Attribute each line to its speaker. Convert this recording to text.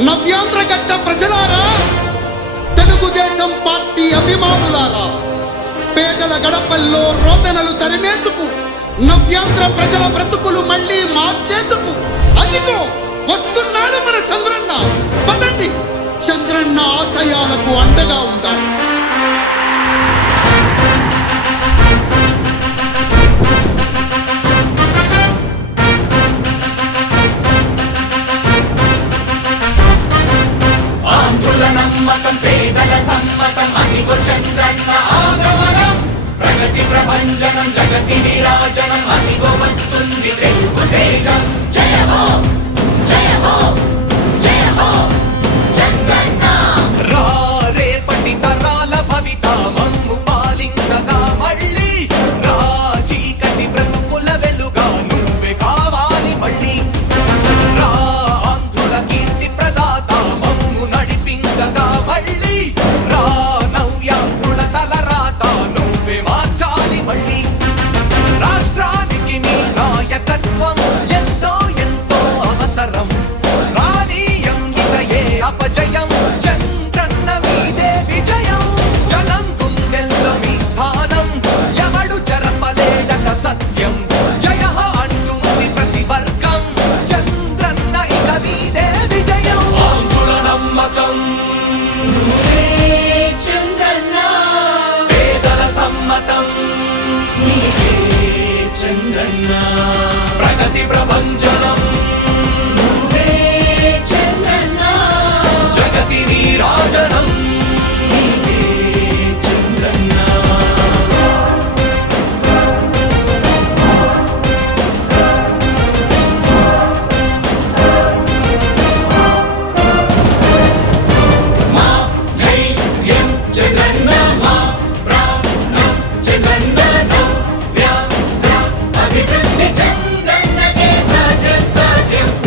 Speaker 1: నవ్యాంధ్రగడ్డ ప్రజలారా తెలుగుదేశం పార్టీ అభిమానులారా పేదల గడపల్లో రోదనలు తరిమేందుకు నవ్యాంధ్ర ప్రజల బ్రతుకులు మళ్ళీ మార్చేందుకు అదిగో
Speaker 2: నిరంజనం జగతి విరాజనం అదిగో వస్తుంది తెలుగు తేజం. జయ హో! ప్రగతి
Speaker 3: ప్రపంచనం.